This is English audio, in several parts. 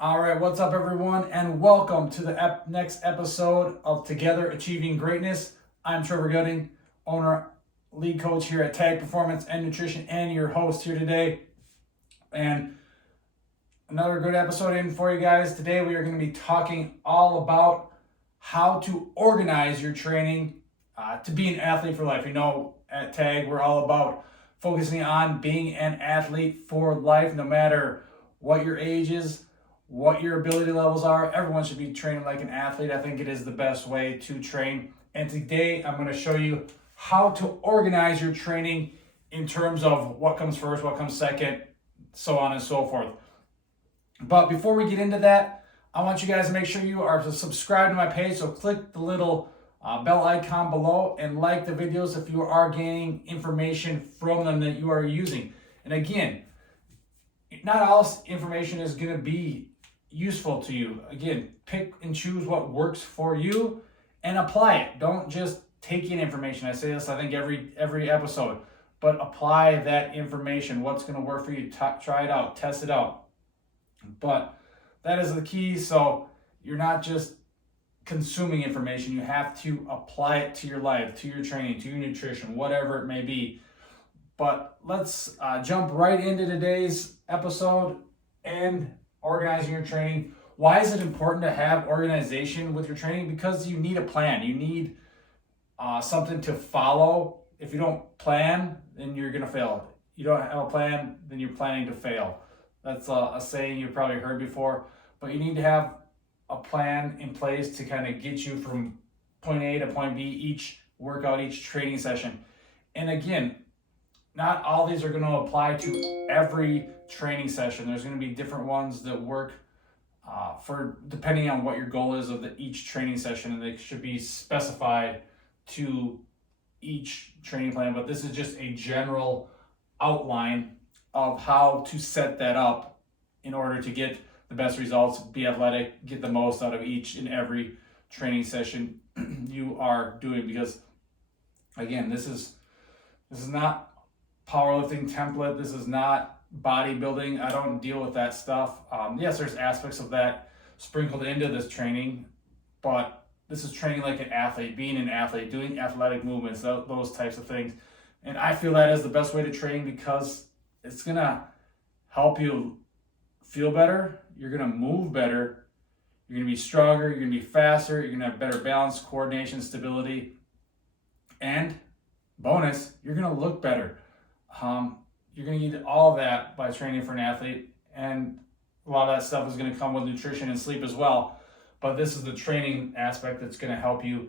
All right, what's up, everyone, and welcome to the next episode of Together Achieving Greatness. I'm Trevor Gooding, owner, lead coach here at Tag Performance and Nutrition, and your host here today. And another good episode in for you guys. Today, we are going to be talking all about how to organize your training to be an athlete for life. You know, at Tag, we're all about focusing on being an athlete for life, no matter what your age is, what your ability levels are. Everyone should be training like an athlete. I think it is the best way to train. And today I'm going to show you how to organize your training in terms of what comes first, what comes second, so on and so forth. But before we get into that, I want you guys to make sure you are subscribed to my page. So click the little bell icon below and like the videos if you are gaining information from them that you are using. And again, not all information is going to be useful to you. Again, pick and choose what works for you and apply it. Don't just take in information. I say this, I think, every episode, but apply that information. What's going to work for you? Try it out, test it out. But that is the key. So you're not just consuming information. You have to apply it to your life, to your training, to your nutrition, whatever it may be. But let's jump right into today's episode and organizing your training. Why is it important to have organization with your training? Because you need a plan. You need something to follow. If you don't plan, then you're going to fail. You don't have a plan, then you're planning to fail. That's a saying you've probably heard before. But you need to have a plan in place to kind of get you from point A to point B, each workout, each training session. And again, not all these are going to apply to every training session. There's going to be different ones that work for depending on what your goal is of each training session, and they should be specified to each training plan. But this is just a general outline of how to set that up in order to get the best results, be athletic, get the most out of each and every training session you are doing. Because again, this is not powerlifting template. This is not bodybuilding. I don't deal with that stuff. Yes, there's aspects of that sprinkled into this training, but this is training like an athlete, being an athlete, doing athletic movements, those types of things. And I feel that is the best way to train because it's going to help you feel better. You're going to move better. You're going to be stronger. You're going to be faster. You're going to have better balance, coordination, stability. And bonus, you're going to look better. You're going to need all that by training for an athlete, and a lot of that stuff is going to come with nutrition and sleep as well. But this is the training aspect that's going to help you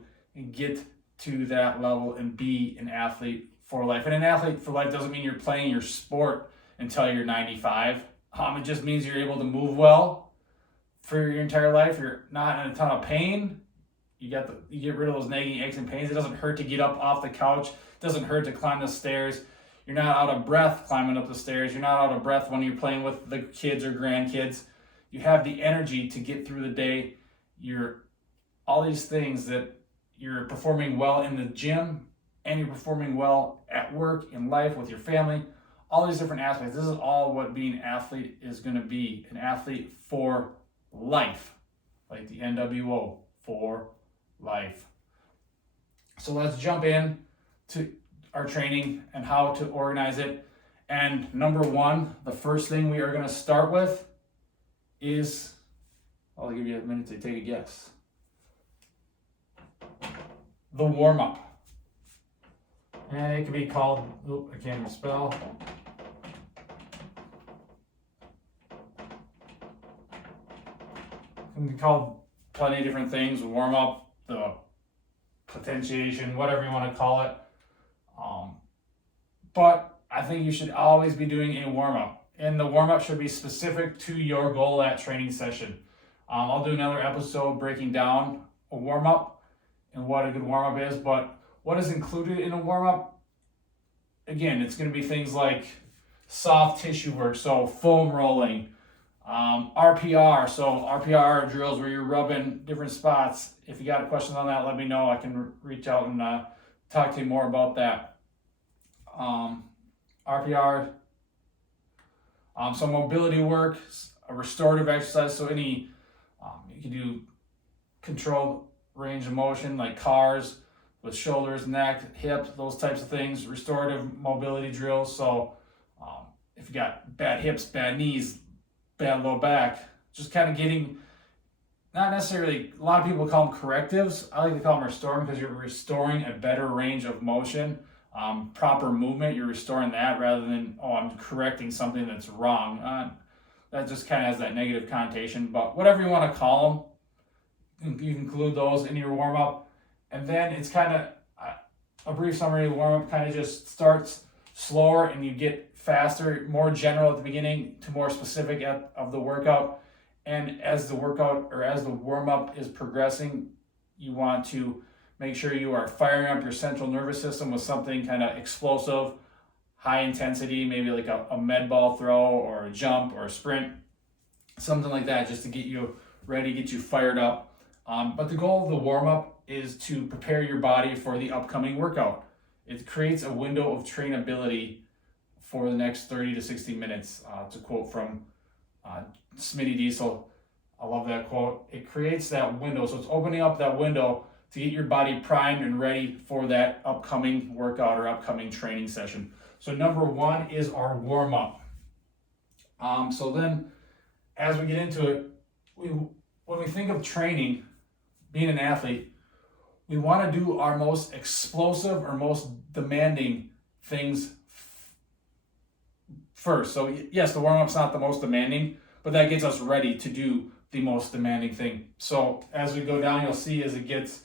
get to that level and be an athlete for life. And an athlete for life doesn't mean you're playing your sport until you're 95. It just means you're able to move well for your entire life. You're not in a ton of pain. You get rid of those nagging aches and pains. It doesn't hurt to get up off the couch. It doesn't hurt to climb the stairs. You're not out of breath climbing up the stairs. You're not out of breath when you're playing with the kids or grandkids. You have the energy to get through the day. All these things that you're performing well in the gym, and you're performing well at work, in life, with your family, all these different aspects. This is all what being an athlete is going to be. An athlete for life, like the NWO, for life. So let's jump in to our training and how to organize it. And number one, the first thing we are going to start with is, I'll give you a minute to take a guess, the warm-up. And it can be called, I can't even spell. It can be called plenty of different things, warm-up, the potentiation, whatever you want to call it. But I think you should always be doing a warm-up. And the warm-up should be specific to your goal at training session. I'll do another episode breaking down a warm-up and what a good warm-up is. But what is included in a warm-up? Again, it's going to be things like soft tissue work, so foam rolling, RPR, so RPR drills where you're rubbing different spots. If you got questions on that, let me know. I can reach out and talk to you more about that. RPR, so mobility work a restorative exercise. So you can do controlled range of motion like cars with shoulders, neck, hips, those types of things. Restorative mobility drills. So if you got bad hips, bad knees, bad low back, just kind of getting, not necessarily, a lot of people call them correctives. I like to call them restoring because you're restoring a better range of motion, proper movement. You're restoring that rather than, I'm correcting something that's wrong. That just kind of has that negative connotation. But whatever you want to call them, you can include those in your warm up. And then it's kind of a brief summary of the warm up. Kind of just starts slower and you get faster, more general at the beginning to more specific of the workout. And as the workout or as the warm-up is progressing, you want to make sure you are firing up your central nervous system with something kind of explosive, high intensity, maybe like a med ball throw or a jump or a sprint, something like that, just to get you ready, get you fired up. But the goal of the warm-up is to prepare your body for the upcoming workout. It creates a window of trainability for the next 30 to 60 minutes, to quote from Smitty Diesel. I love that quote. It creates that window. So it's opening up that window to get your body primed and ready for that upcoming workout or upcoming training session. So number one is our warm up. So then as we get into it, when we think of training, being an athlete, we want to do our most explosive or most demanding things first. So yes, the warm-up's not the most demanding, but that gets us ready to do the most demanding thing. So as we go down, you'll see as it gets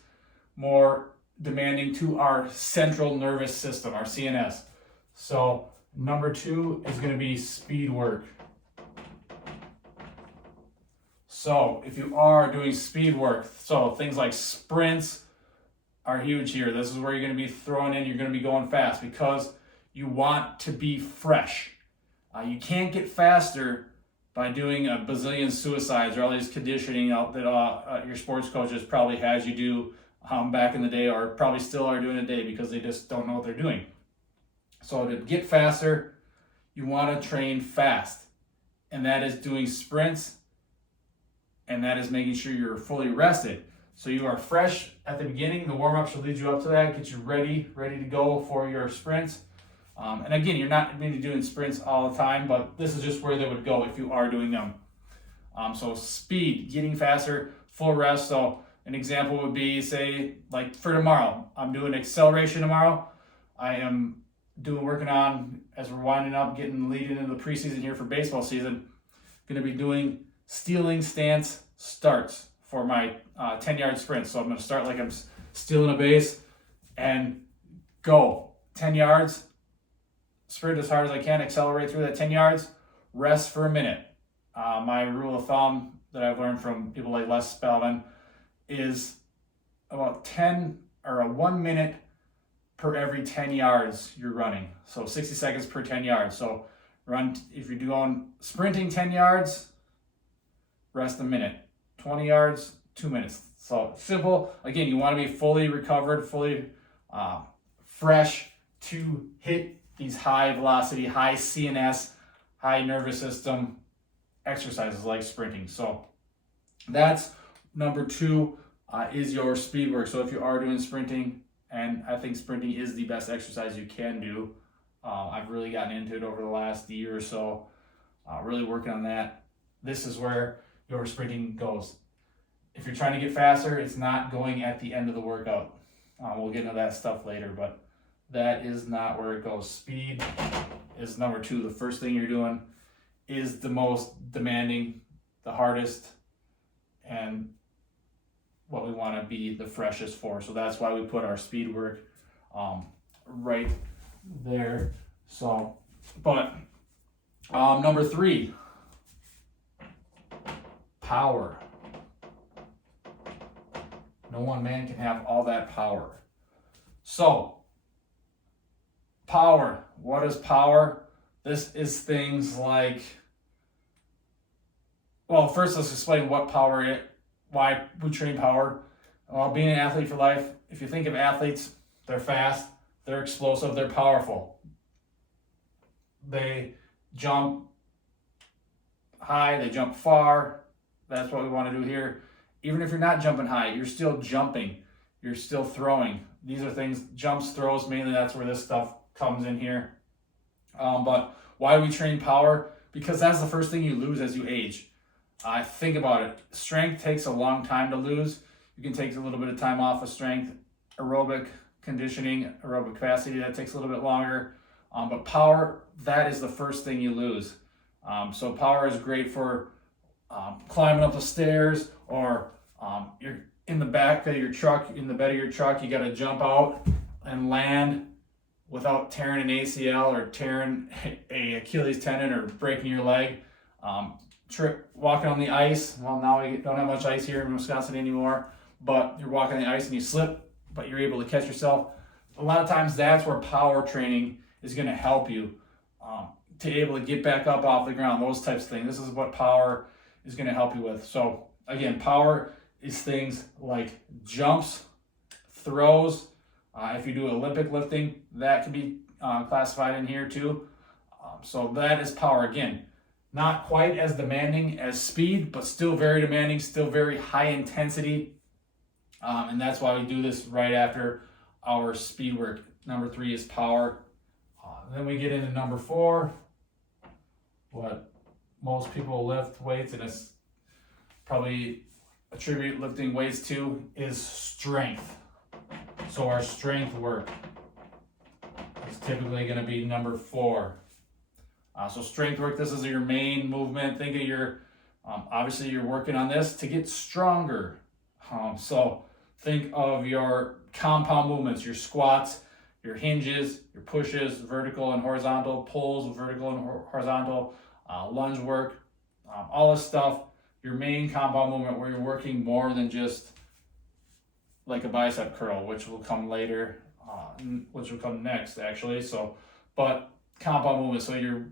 more demanding to our central nervous system, our CNS. So number two is going to be speed work. So if you are doing speed work, so things like sprints are huge here. This is where you're going to be throwing in, you're going to be going fast because you want to be fresh. You can't get faster by doing a bazillion suicides or all these conditioning out that your sports coaches probably had you do back in the day, or probably still are doing today because they just don't know what they're doing. So to get faster, you want to train fast, and that is doing sprints, and that is making sure you're fully rested. So you are fresh at the beginning. The warm-up should lead you up to that, get you ready to go for your sprints. And again, you're not going to be doing sprints all the time, but this is just where they would go if you are doing them. So speed, getting faster, full rest. So an example would be, say, like for tomorrow, I'm doing acceleration tomorrow. I am working on, as we're winding up, leading into the preseason here for baseball season, going to be doing stealing stance starts for my 10-yard sprint. So I'm going to start like I'm stealing a base and go 10 yards. Sprint as hard as I can, accelerate through that 10 yards, rest for a minute. My rule of thumb that I've learned from people like Les Spelman is about 10 or 1 minute per every 10 yards you're running. So 60 seconds per 10 yards. So if you're doing sprinting 10 yards, rest a minute. 20 yards, 2 minutes. So simple. Again, you want to be fully recovered, fully fresh to hit these high velocity, high CNS, high nervous system exercises like sprinting. So that's number two, is your speed work. So if you are doing sprinting, and I think sprinting is the best exercise you can do. I've really gotten into it over the last year or so, really working on that. This is where your sprinting goes. If you're trying to get faster, it's not going at the end of the workout. We'll get into that stuff later, but that is not where it goes. Speed is number two. The first thing you're doing is the most demanding, the hardest, and what we want to be the freshest for. So that's why we put our speed work right there. So, but number three, power. No one man can have all that power. So, power. What is power? This is things like, well, first let's explain what power is, why we train power. Well, being an athlete for life, if you think of athletes, they're fast, they're explosive, they're powerful. They jump high, they jump far. That's what we want to do here. Even if you're not jumping high, you're still jumping. You're still throwing. These are things, jumps, throws, mainly that's where this stuff comes in here. But why we train power? Because that's the first thing you lose as you age. Think about it. Strength takes a long time to lose. You can take a little bit of time off of strength. Aerobic conditioning, aerobic capacity, that takes a little bit longer. But power, that is the first thing you lose. So power is great for climbing up the stairs, or you're in the back of your truck, in the bed of your truck, you got to jump out and land without tearing an ACL or tearing a Achilles tendon or breaking your leg. Walking on the ice. Well, now we don't have much ice here in Wisconsin anymore, but you're walking on the ice and you slip, but you're able to catch yourself. A lot of times that's where power training is going to help you to be able to get back up off the ground, those types of things. This is what power is going to help you with. So again, power is things like jumps, throws. If you do Olympic lifting, that can be classified in here too. So that is power. Again, not quite as demanding as speed, but still very demanding, still very high intensity. And that's why we do this right after our speed work. Number 3 is power. Then we get into number 4, what most people lift weights, and it's probably attribute lifting weights to, is strength. So our strength work is typically going to be number 4. So strength work, this is your main movement. Think of your, obviously you're working on this to get stronger. So think of your compound movements, your squats, your hinges, your pushes, vertical and horizontal, pulls, vertical and horizontal, lunge work, all this stuff. Your main compound movement where you're working more than just like a bicep curl, which will come later, which will come next actually. So, but compound movement, so you're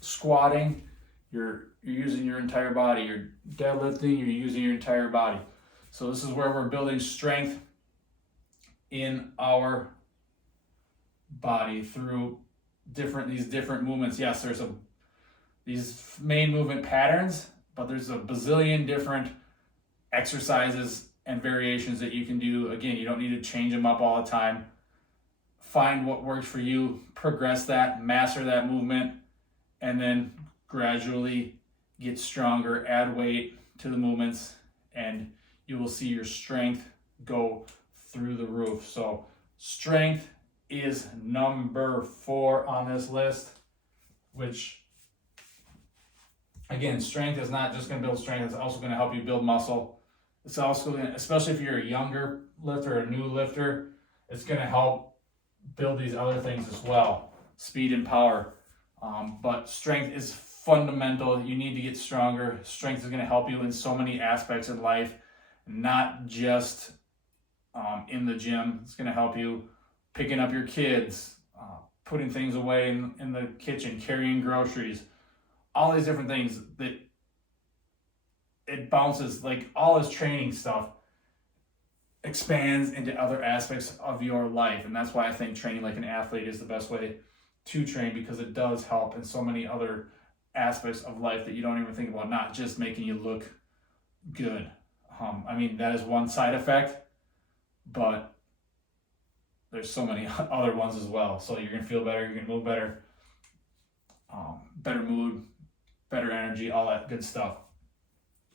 squatting, you're using your entire body. You're deadlifting, you're using your entire body. So this is where we're building strength in our body through these different movements. Yes, there's these main movement patterns, but there's a bazillion different exercises and variations that you can do. Again, you don't need to change them up all the time. Find what works for you, progress that, master that movement, and then gradually get stronger, add weight to the movements, and you will see your strength go through the roof. So strength is number 4 on this list, which again, strength is not just going to build strength, it's also going to help you build muscle. It's also going to, especially if you're a younger lifter or a new lifter, it's going to help build these other things as well, speed and power. But strength is fundamental. You need to get stronger. Strength is going to help you in so many aspects of life, not just in the gym. It's going to help you picking up your kids, putting things away in the kitchen, carrying groceries, all these different things that it bounces, like all this training stuff expands into other aspects of your life. And that's why I think training like an athlete is the best way to train, because it does help in so many other aspects of life that you don't even think about, not just making you look good. I mean, that is one side effect, but there's so many other ones as well. So you're going to feel better, you're going to move better, better mood, better energy, all that good stuff.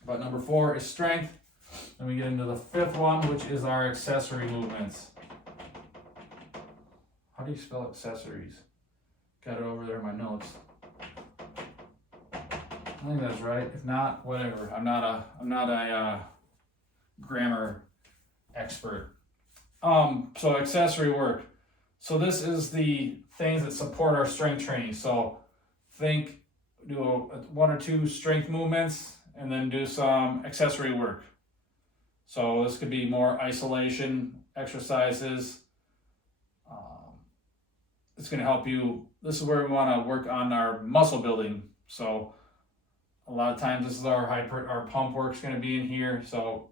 But number 4 is strength. Then we get into the 5th one, which is our accessory movements. How do you spell accessories? Got it over there in my notes. I think that's right. If not, whatever. I'm not a grammar expert. So accessory work. So this is the things that support our strength training. So think, do 1 or 2 strength movements, and then do some accessory work. So this could be more isolation exercises. It's going to help you. This is where we want to work on our muscle building. So a lot of times this is our pump work is going to be in here. So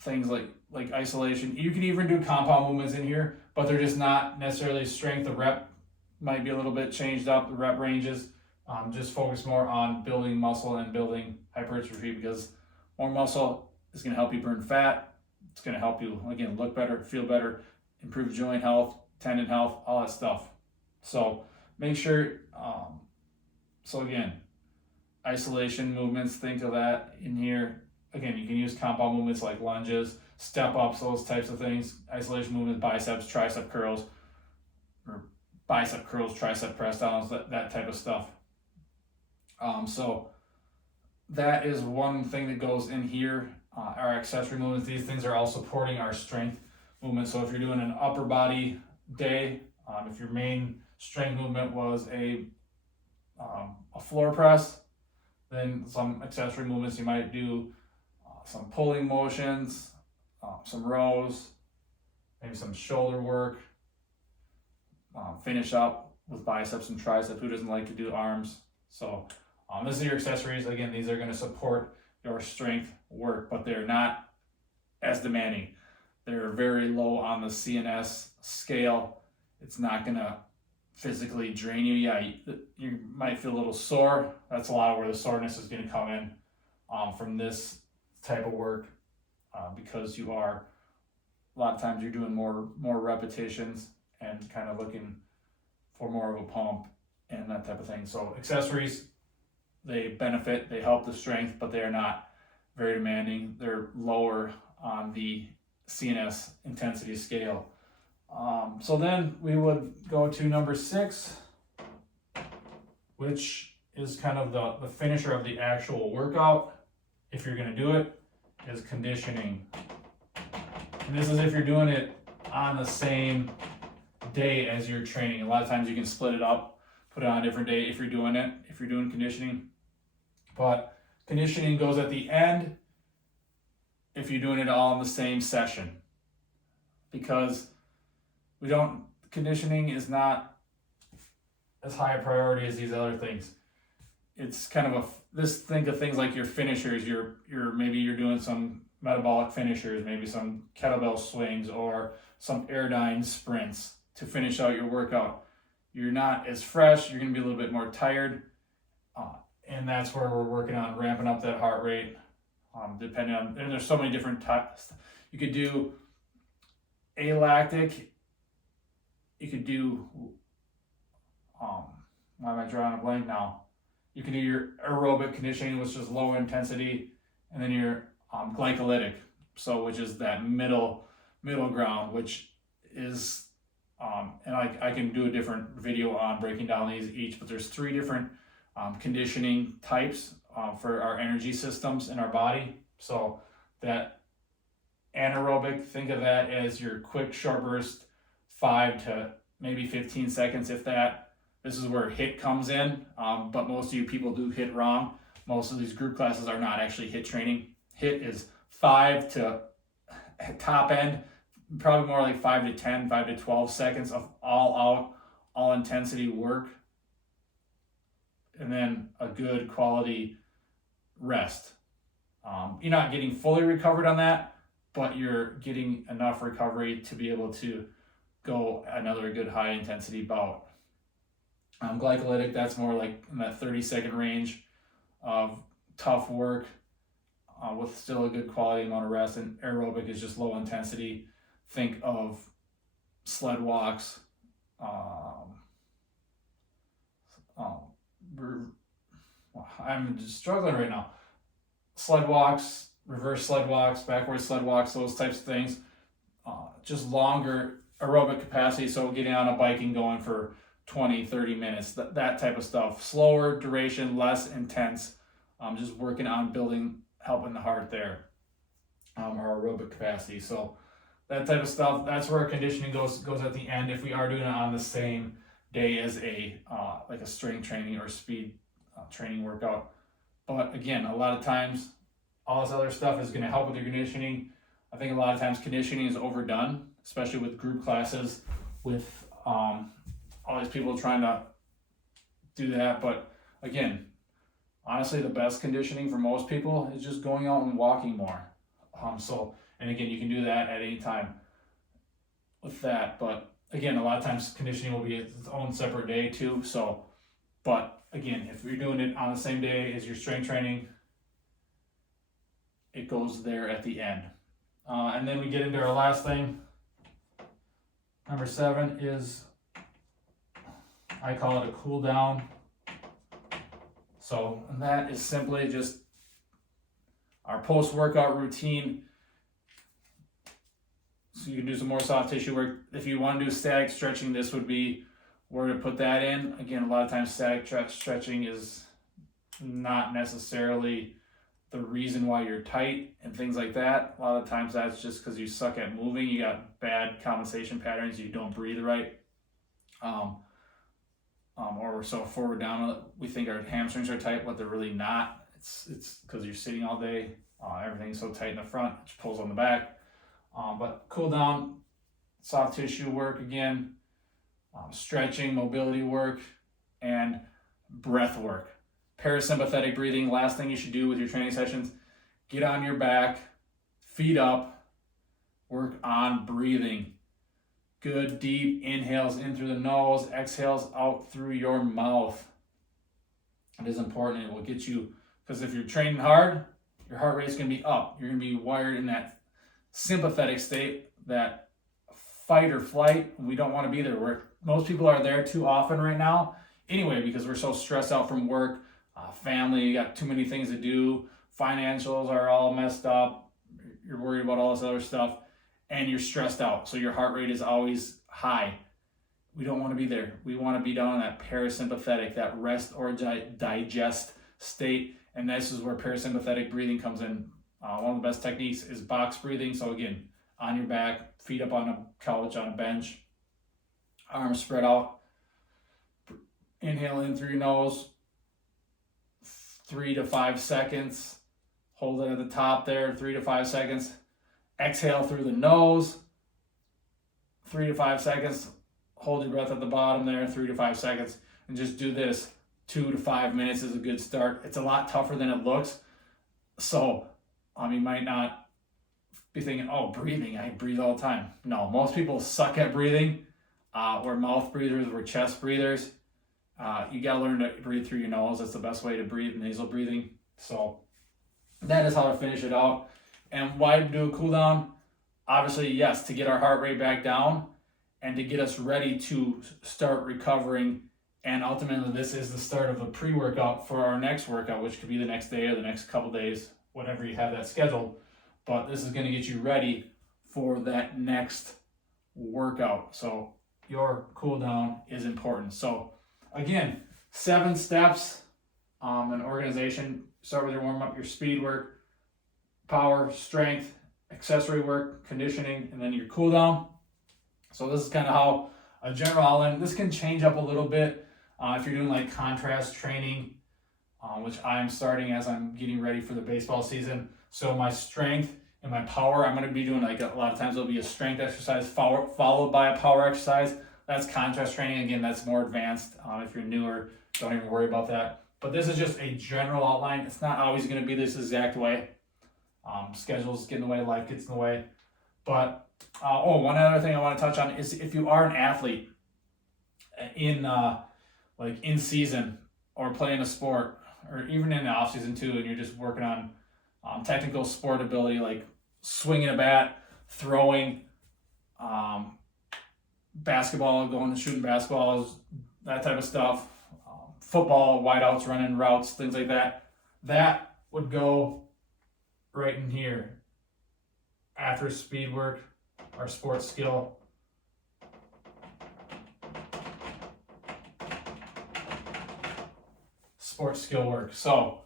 things like isolation. You can even do compound movements in here, but they're just not necessarily strength. The rep might be a little bit changed up, the rep ranges, Just focus more on building muscle and building hypertrophy, because more muscle is going to help you burn fat. It's going to help you, again, look better, feel better, improve joint health, tendon health, all that stuff. So make sure, so again, isolation movements, think of that in here. Again, you can use compound movements like lunges, step ups, those types of things. Isolation movements, biceps, tricep curls, or bicep curls, tricep press downs, that type of stuff. So that is one thing that goes in here. Our accessory movements, these things are all supporting our strength movement. So if you're doing an upper body day, if your main strength movement was a floor press, then some accessory movements you might do, some pulling motions, some rows, maybe some shoulder work. Finish up with biceps and triceps. Who doesn't like to do arms? So this is your accessories. Again, these are going to support your strength work, but they're not as demanding. They're very low on the CNS scale. It's not going to physically drain you. Yeah, you might feel a little sore. That's a lot of where the soreness is going to come in from this type of work, because you are, a lot of times you're doing more repetitions and kind of looking for more of a pump and that type of thing. So accessories, they benefit, they help the strength, but they are not very demanding. They're lower on the CNS intensity scale. So then we would go to number 6, which is kind of the finisher of the actual workout, if you're going to do it, is conditioning. And this is if you're doing it on the same day as your training. A lot of times you can split it up, put it on a different day if you're doing it, if you're doing conditioning. But conditioning goes at the end if you're doing it all in the same session, because conditioning is not as high a priority as these other things. It's kind of think of things like your finishers, maybe you're doing some metabolic finishers, maybe some kettlebell swings or some airdyne sprints to finish out your workout. You're not as fresh, you're going to be a little bit more tired, and that's where we're working on ramping up that heart rate, depending on, and there's so many different types. You could do alactic, you could do, why am I drawing a blank now? You can do your aerobic conditioning, which is low intensity, and then your glycolytic, so which is that middle ground, which is, and I can do a different video on breaking down these each, but there's 3 different conditioning types for our energy systems in our body. So that anaerobic, think of that as your quick short burst, 5 to maybe 15 seconds, if that. This is where HIIT comes in, but most of you people do HIIT wrong. Most of these group classes are not actually HIIT training. HIIT is 5 to top end, probably more like 5 to 10, 5 to 12 seconds of all out, all intensity work, and then a good quality rest. You're not getting fully recovered on that, but you're getting enough recovery to be able to go another good high intensity bout. Glycolytic, that's more like in that 30-second range of tough work with still a good quality amount of rest. And aerobic is just low intensity. Think of sled walks, I'm just struggling right now. Sled walks, reverse sled walks, backward sled walks, those types of things. Just longer aerobic capacity, so getting on a bike and going for 20, 30 minutes, that type of stuff. Slower duration, less intense, just working on helping the heart there, our aerobic capacity. So that type of stuff, that's where our conditioning goes at the end, if we are doing it on the same day as like a strength training or speed training workout. But again, a lot of times, all this other stuff is going to help with your conditioning. I think a lot of times conditioning is overdone, especially with group classes, with all these people trying to do that. But again, honestly, the best conditioning for most people is just going out and walking more. And again, you can do that at any time with that. But again, a lot of times conditioning will be its own separate day too. So, but again, if you're doing it on the same day as your strength training, it goes there at the end. And then we get into our last thing. Number 7 is, I call it a cool down. So that is simply just our post-workout routine. So you can do some more soft tissue work. If you want to do static stretching, this would be where to put that in. Again, a lot of times static stretching is not necessarily the reason why you're tight and things like that. A lot of times that's just because you suck at moving. You got bad compensation patterns. You don't breathe right. Or we're so forward down, we think our hamstrings are tight, but they're really not. It's because you're sitting all day. Everything's so tight in the front, which pulls on the back. But cool down, soft tissue work again, stretching, mobility work, and breath work. Parasympathetic breathing, last thing you should do with your training sessions, get on your back, feet up, work on breathing. Good deep inhales in through the nose, exhales out through your mouth. It is important. It will get you, because if you're training hard, your heart rate is going to be up. You're going to be wired in that sympathetic state, that fight or flight. We don't want to be there. Most people are there too often right now anyway, because we're so stressed out from work, family, you got too many things to do, financials are all messed up, you're worried about all this other stuff, and you're stressed out. So your heart rate is always high. We don't want to be there. We want to be down in that parasympathetic, that rest or digest state. And this is where parasympathetic breathing comes in. One of the best techniques is box breathing. So again, on your back, feet up on a couch, on a bench, arms spread out. Inhale in through your nose, 3 to 5 seconds. Hold it at the top there, 3 to 5 seconds. Exhale through the nose, 3 to 5 seconds. Hold your breath at the bottom there, 3 to 5 seconds. And just do this. 2 to 5 minutes is a good start. It's a lot tougher than it looks. So, you might not be thinking, oh, breathing, I breathe all the time. No, most people suck at breathing. We're mouth breathers, we're chest breathers. You gotta learn to breathe through your nose. That's the best way to breathe, nasal breathing. So that is how to finish it out. And why do a cool down? Obviously, yes, to get our heart rate back down and to get us ready to start recovering. And ultimately, this is the start of a pre-workout for our next workout, which could be the next day or the next couple days, whatever you have that scheduled. But this is going to get you ready for that next workout. So your cool down is important. So again, 7 steps, an organization. Start with your warm-up, your speed work, power, strength, accessory work, conditioning, and then your cool down. So this is kind of how a general all-in. This can change up a little bit if you're doing like contrast training, which I'm starting as I'm getting ready for the baseball season. So my strength and my power, I'm going to be doing like a lot of times it'll be a strength exercise followed by a power exercise. That's contrast training. Again, that's more advanced. If you're newer, don't even worry about that. But this is just a general outline. It's not always going to be this exact way. Schedules get in the way, life gets in the way. But, one other thing I want to touch on is if you are an athlete in season or playing a sport, or even in the off season too, and you're just working on technical sport ability, like swinging a bat, throwing, basketball, going and shooting basketballs, that type of stuff, football, wideouts, running routes, things like that, that would go right in here after speed work or sports skill. Sports skill work. So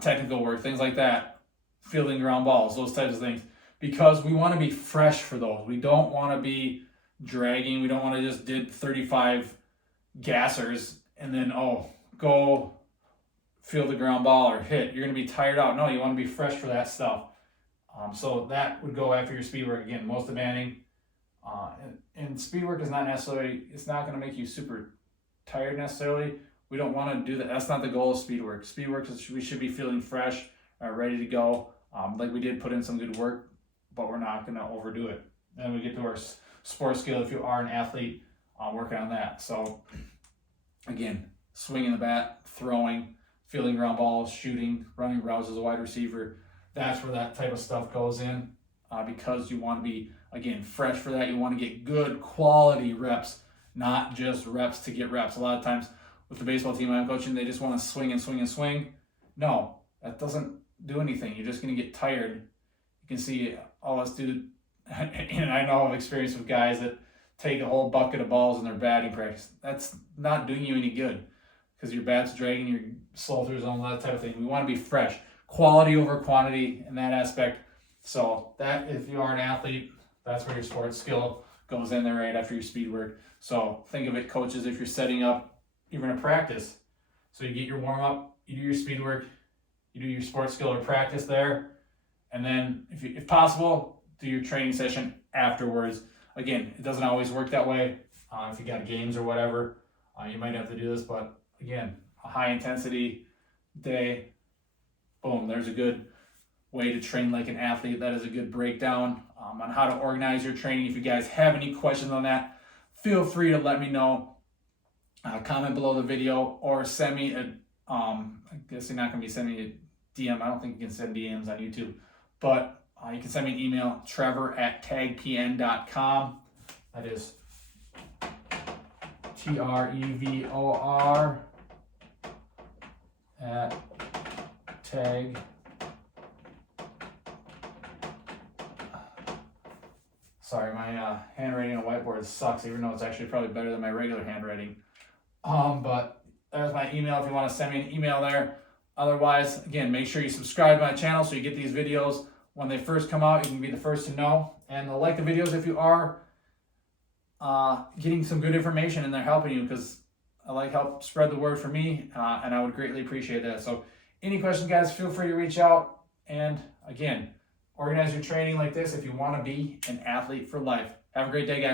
technical work, things like that, fielding ground balls, those types of things, because we want to be fresh for those. We don't want to be dragging. We don't want to just did 35 gassers and then, go field the ground ball or hit. You're going to be tired out. No, you want to be fresh for that stuff. So that would go after your speed work. Again, most demanding. And speed work is not necessarily, it's not going to make you super tired necessarily. We don't want to do that. That's not the goal of speed work. Speed work is we should be feeling fresh, ready to go. Like we did put in some good work, but we're not going to overdo it. Then we get to our sports skill if you are an athlete, working on that. So again, swinging the bat, throwing, fielding ground balls, shooting, running routes as a wide receiver. That's where that type of stuff goes in, because you want to be, again, fresh for that. You want to get good quality reps, not just reps to get reps. A lot of times with the baseball team I'm coaching, they just want to swing and swing and swing. No, that doesn't do anything. You're just going to get tired. You can see all us do, and I know I've experienced with guys that take a whole bucket of balls in their batting practice. That's not doing you any good because your bat's dragging, your slow throughs, all that type of thing. We want to be fresh, quality over quantity in that aspect. So that, if you are an athlete, that's where your sports skill goes in there right after your speed work. So think of it, coaches, if you're setting up even a practice. So you get your warm up, you do your speed work, you do your sports skill or practice there, and then if possible, do your training session afterwards. Again, it doesn't always work that way. If you got games or whatever, you might have to do this, but again, a high intensity day, boom, there's a good way to train like an athlete. That is a good breakdown on how to organize your training. If you guys have any questions on that, feel free to let me know. Comment below the video or send me a, I guess you're not going to be sending me a DM. I don't think you can send DMs on YouTube, but you can send me an email, trevor@tagpn.com. That is TREVOR at tag. Sorry, my handwriting on whiteboard sucks, even though it's actually probably better than my regular handwriting. But there's my email if you want to send me an email there. Otherwise, again, make sure you subscribe to my channel so you get these videos when they first come out. You can be the first to know. And like the videos if you are getting some good information and they're helping you, because I like help spread the word for me, and I would greatly appreciate that. So any questions, guys, feel free to reach out. And again, organize your training like this if you want to be an athlete for life. Have a great day, guys.